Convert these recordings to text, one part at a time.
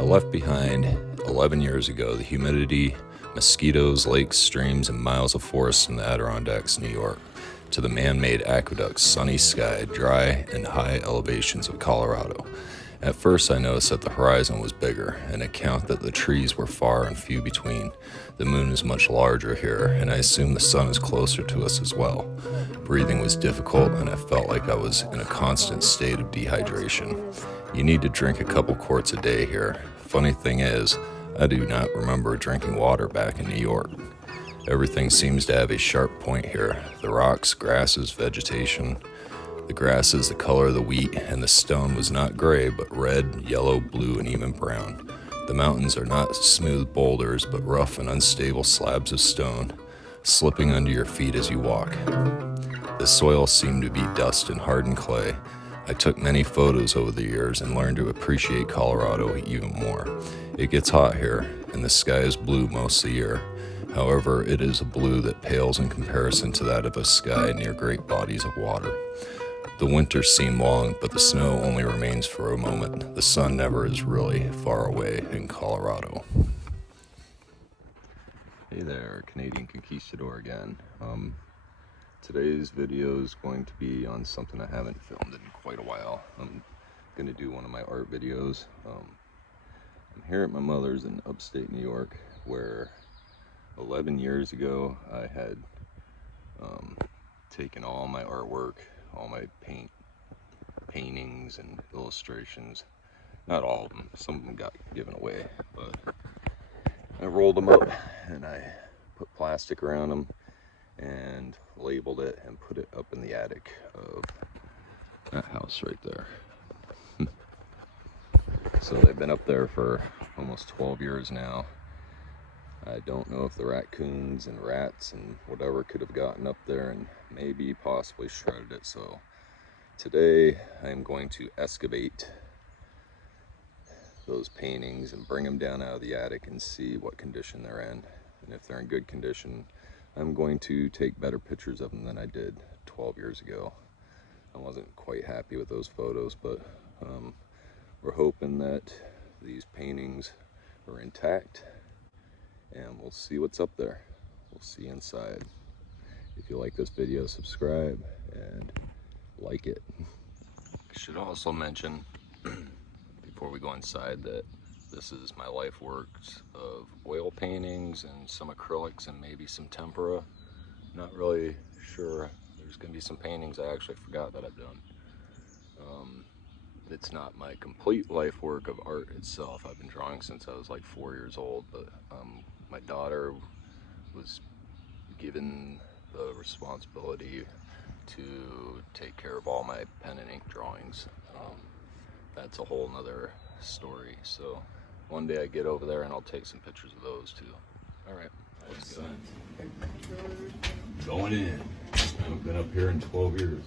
I left behind 11 years ago the humidity, mosquitoes, lakes, streams, and miles of forest in the Adirondacks, New York, to the man-made aqueducts, sunny sky, dry, and high elevations of Colorado. At first I noticed that the horizon was bigger, an account that the trees were far and few between. The moon is much larger here, and I assume the sun is closer to us as well. Breathing was difficult, and I felt like I was in a constant state of dehydration. You need to drink a couple quarts a day here. Funny thing is, I do not remember drinking water back in New York. Everything seems to have a sharp point here. The rocks, grasses, vegetation. The grass is the color of the wheat, and the stone was not gray, but red, yellow, blue, and even brown. The mountains are not smooth boulders, but rough and unstable slabs of stone, slipping under your feet as you walk. The soil seemed to be dust and hardened clay. I took many photos over the years and learned to appreciate Colorado even more. It gets hot here, and the sky is blue most of the year. However, it is a blue that pales in comparison to that of a sky near great bodies of water. The winters seem long, but the snow only remains for a moment. The sun never is really far away in Colorado. Hey there, Canadian Conquistador again. Today's video is going to be on something I haven't filmed in quite a while. I'm going to do one of my art videos. I'm here at my mother's in upstate New York, where 11 years ago I had taken all my artwork, all my paintings and illustrations, not all of them, some of them got given away, but I rolled them up and I put plastic around them and labeled it and put it up in the attic of that house right there. So they've been up there for almost 12 years now. I don't know if the raccoons and rats and whatever could have gotten up there and maybe possibly shredded it. So today I'm going to excavate those paintings and bring them down out of the attic and see what condition they're in. And if they're in good condition, I'm going to take better pictures of them than I did 12 years ago. I wasn't quite happy with those photos, but we're hoping that these paintings are intact, and we'll see what's up there. We'll see inside. If you like this video, subscribe and like it. I should also mention before we go inside that this is my life works of oil paintings and some acrylics and maybe some tempera. Not really sure. There's gonna be some paintings I actually forgot that I've done. It's not my complete life work of art itself. I've been drawing since I was like 4 years old, but my daughter was given the responsibility to take care of all my pen and ink drawings. That's a whole nother story. So one day I get over there and I'll take some pictures of those too. All right, let's go. Going in. I haven't been up here in 12 years.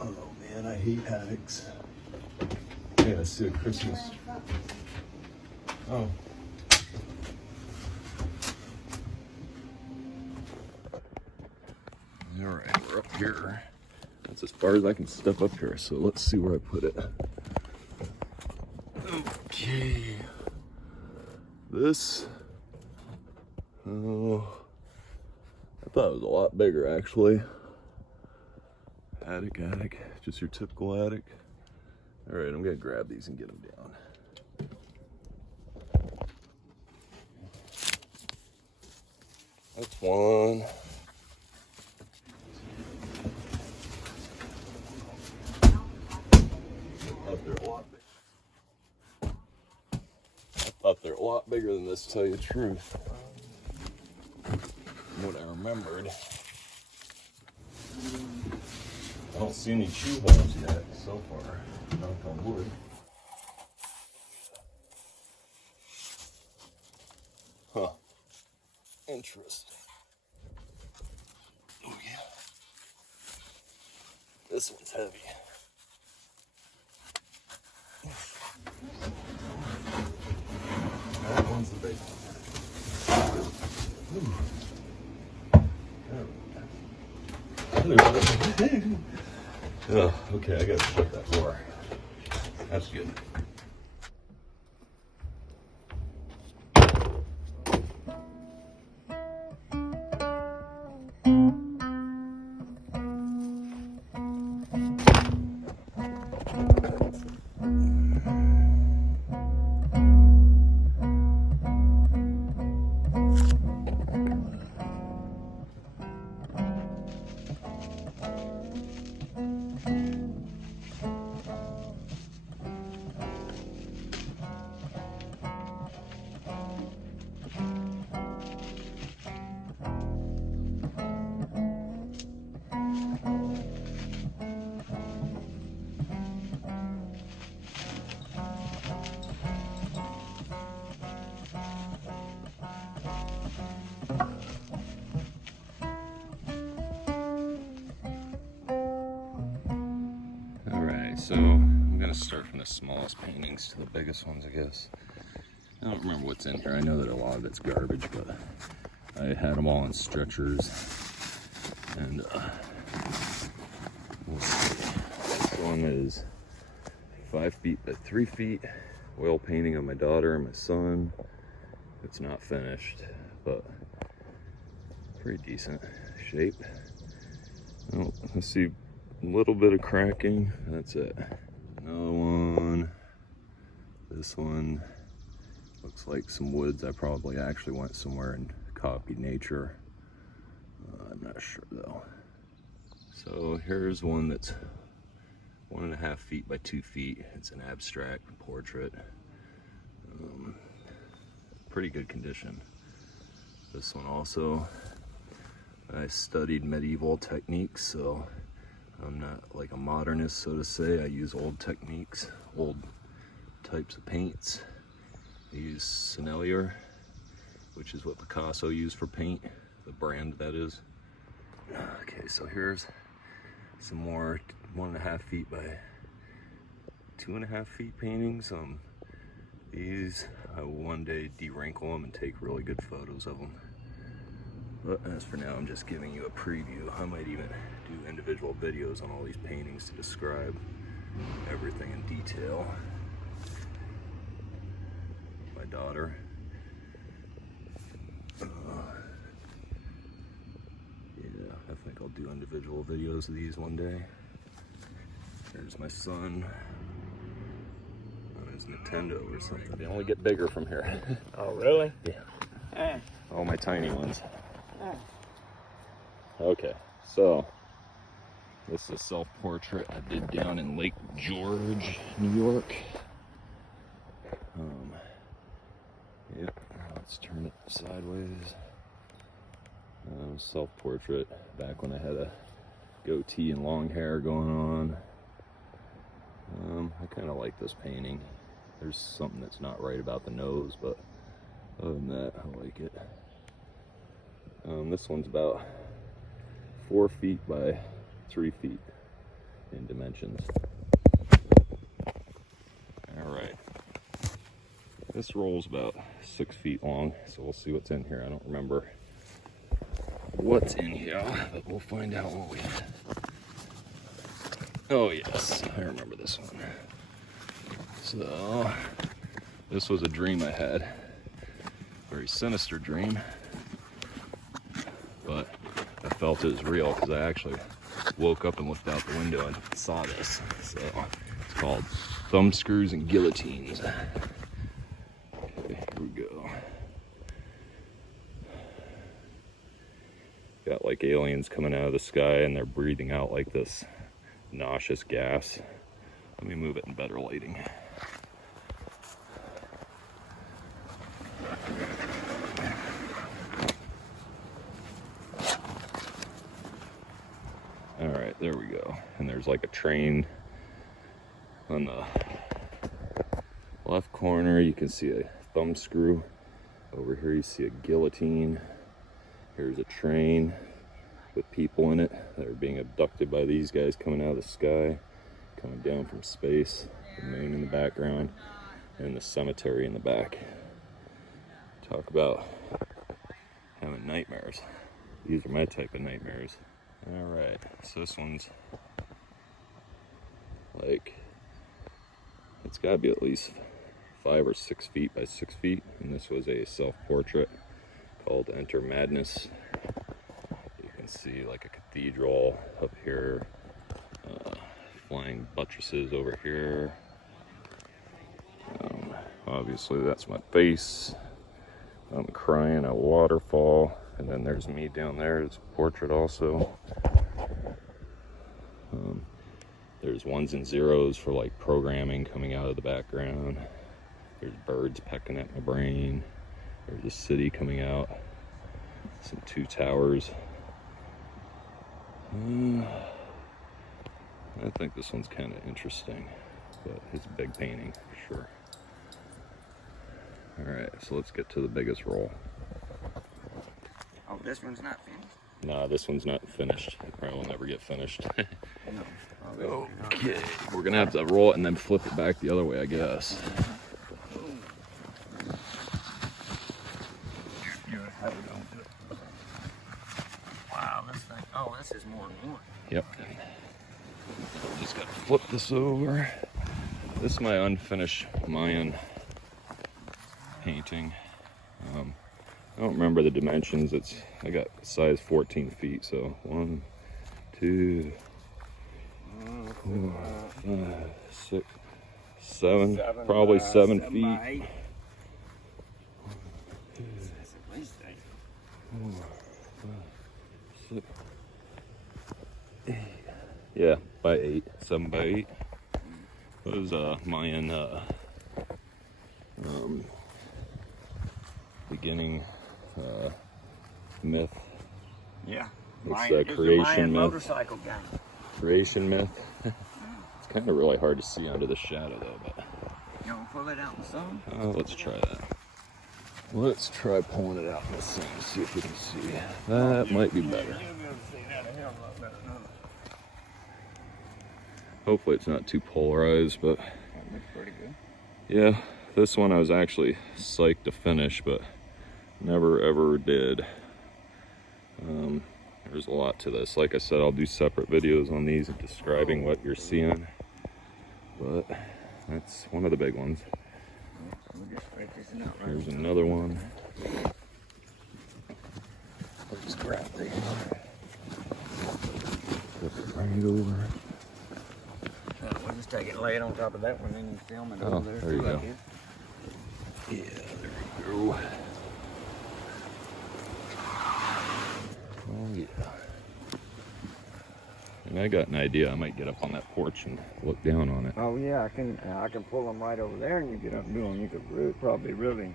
Oh man, I hate attics. Yeah, let's do a Christmas. Oh. All right, we're up here. That's as far as I can step up here, so let's see where I put it. Okay. This, oh, I thought it was a lot bigger actually. Attic, just your typical attic. All right, I'm gonna grab these and get them down. That's one. I thought they're a lot bigger than this, to tell you the truth. From what I remembered. I don't see any chew holes yet so far. Knock on wood. Huh. Interesting. Oh yeah. This one's heavy. That one's the big one. Oh, okay, I gotta shut that door. That's good. Alright, so I'm going to start from the smallest paintings to the biggest ones, I guess. I don't remember what's in here. I know that a lot of it's garbage, but I had them all on stretchers. And let's see. This one is 5 feet by 3 feet. Oil painting of my daughter and my son. It's not finished, but pretty decent shape. Oh, let's see, a little bit of cracking. That's it. Another one. This one looks like some woods. I probably actually went somewhere and copied nature. I'm not sure though. So here's one that's 1.5 feet by 2 feet. It's an abstract portrait. Pretty good condition. This one also, I studied medieval techniques, so I'm not like a modernist, so to say. I use old techniques, old types of paints. I use Sennelier, which is what Picasso used for paint, the brand that is. Okay, so here's some more 1.5 feet by 2.5 feet paintings. These, I will one day de-wrinkle them and take really good photos of them. But as for now, I'm just giving you a preview. I might even do individual videos on all these paintings to describe everything in detail. My daughter. Yeah, I think I'll do individual videos of these one day. There's my son. On his Nintendo or something. They only get bigger from here. Oh, really? Yeah. All my tiny ones. Okay, so this is a self-portrait I did down in Lake George, New York. Yep, let's turn it sideways. Self-portrait back when I had a goatee and long hair going on. I kind of like this painting. There's something that's not right about the nose, but other than that, I like it. This one's about 4 feet by 3 feet in dimensions. All right. This roll's about 6 feet long, so we'll see what's in here. I don't remember what's in here, but we'll find out what we have. Oh yes, I remember this one. So, this was a dream I had. Very sinister dream. But I felt it was real because I actually woke up and looked out the window and saw this. So it's called Thumb Screws and Guillotines. Okay, here we go. Got like aliens coming out of the sky and they're breathing out like this nauseous gas. Let me move it in better lighting. All right, there we go. And there's like a train on the left corner. You can see a thumb screw. Over here you see a guillotine. Here's a train with people in it that are being abducted by these guys coming out of the sky, coming down from space. The moon in the background and the cemetery in the back. Talk about having nightmares. These are my type of nightmares. All right, so this one's like It's got to be at least 5 or 6 feet by 6 feet, and this was a self-portrait called Enter Madness. You can see like a cathedral up here, flying buttresses over here. Obviously that's my face. I'm crying, a waterfall, and then there's me down there. It's a portrait also. There's ones and zeros for like programming coming out of the background. There's birds pecking at my brain. There's a city coming out. Some 2 towers. I think this one's kind of interesting, but it's a big painting for sure. All right, so let's get to the biggest roll. Oh, this one's not finished? Nah, this one's not finished. It probably will never get finished. No. Okay, we're gonna have to roll it and then flip it back the other way, I guess. Wow, this thing. Oh, this is more than one. Yep. Just gotta flip this over. This is my unfinished Mayan painting. I don't remember the dimensions. I got size 14 feet, so 1, 2, 4, 5, 6, 7, probably 7 feet. 4, 5, 6, 8. Yeah, by 8, 7 by 8. Those Mayan beginning myth. Yeah. It's the creation myth. Motorcycle gang. Creation myth. It's kind of really hard to see under the shadow though, but You want to pull it out in the sun? let's try that. Let's try pulling it out in the sun, see if we can see. That might be better. Hopefully it's not too polarized, but That looks pretty good. yeah, this one I was actually psyched to finish, but never ever did. There's a lot to this. Like I said, I'll do separate videos on these and describing what you're seeing, but that's one of the big ones. We'll just break this out right. Here's another one. I'll just grab the flip it right over. We'll just take it and lay it on top of that one and then film it over there. There you like go. this. Yeah, there you go. Oh yeah. And I got an idea. I might get up on that porch and look down on it. Oh yeah, I can pull them right over there and you get up and do them. You could probably really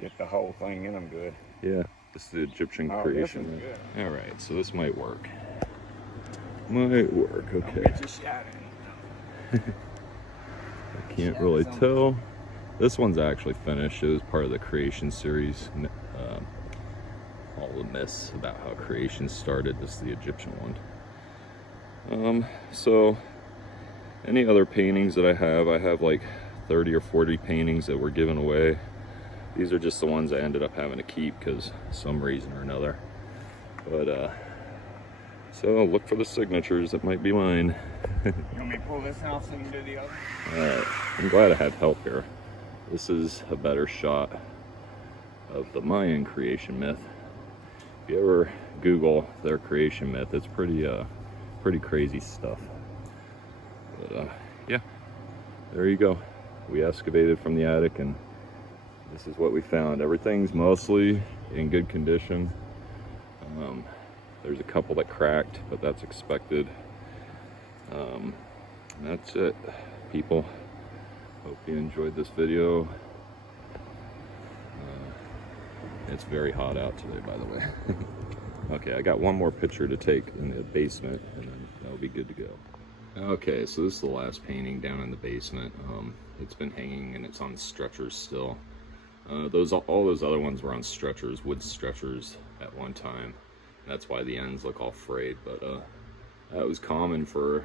get the whole thing in them good. Yeah, this is the Egyptian Oh, creation. this is good. All right, so this might work. Might work, okay. Get your shot in. I can't really tell. This one's actually finished. It was part of the creation series. All the myths about how creation started. This is the Egyptian one. So any other paintings that I have like 30 or 40 paintings that were given away. These are just the ones I ended up having to keep because some reason or another. But so look for the signatures. That might be mine. You want me to pull this out so you can do the other? Alright, I'm glad I have help here. This is a better shot of the Mayan creation myth. If you ever Google their creation myth, it's pretty crazy stuff. But yeah, there you go. We excavated from the attic and this is what we found. Everything's mostly in good condition. There's a couple that cracked, but that's expected. That's it, people. Hope you enjoyed this video. It's very hot out today, by the way. Okay, I got one more picture to take in the basement, and then that'll be good to go. Okay, so this is the last painting down in the basement. It's been hanging, and it's on stretchers still. All those other ones were on stretchers, wood stretchers at one time. That's why the ends look all frayed, but that was common for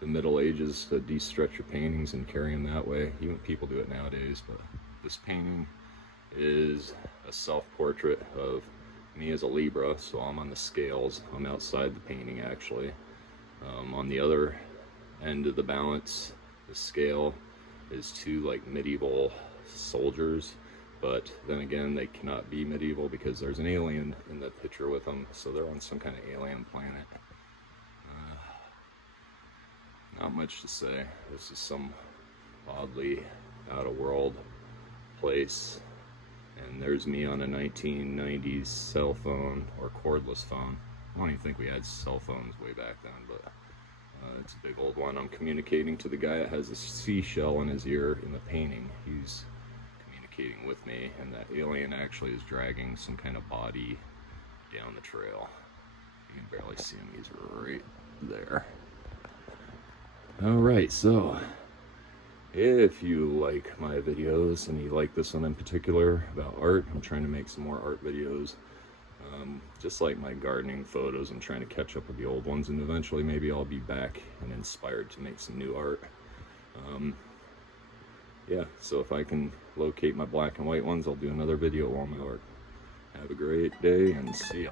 the Middle Ages to de-stretch your paintings and carry them that way. Even people do it nowadays, but this painting is a self-portrait of me as a Libra, so I'm on the scales. I'm outside the painting actually. On the other end of the balance, the scale, is two like medieval soldiers, but then again they cannot be medieval because there's an alien in the picture with them, so they're on some kind of alien planet. Not much to say. This is some oddly out of world place, and there's me on a 1990s cell phone or cordless phone. I don't even think we had cell phones way back then, but it's a big old one. I'm communicating to the guy that has a seashell in his ear in the painting. He's communicating with me, and that alien actually is dragging some kind of body down the trail. You can barely see him, he's right there. Alright, so if you like my videos and you like this one in particular about art, I'm trying to make some more art videos. Just like my gardening photos, I'm trying to catch up with the old ones, and eventually maybe I'll be back and inspired to make some new art. Yeah, so if I can locate my black and white ones, I'll do another video on my art. Have a great day and see ya.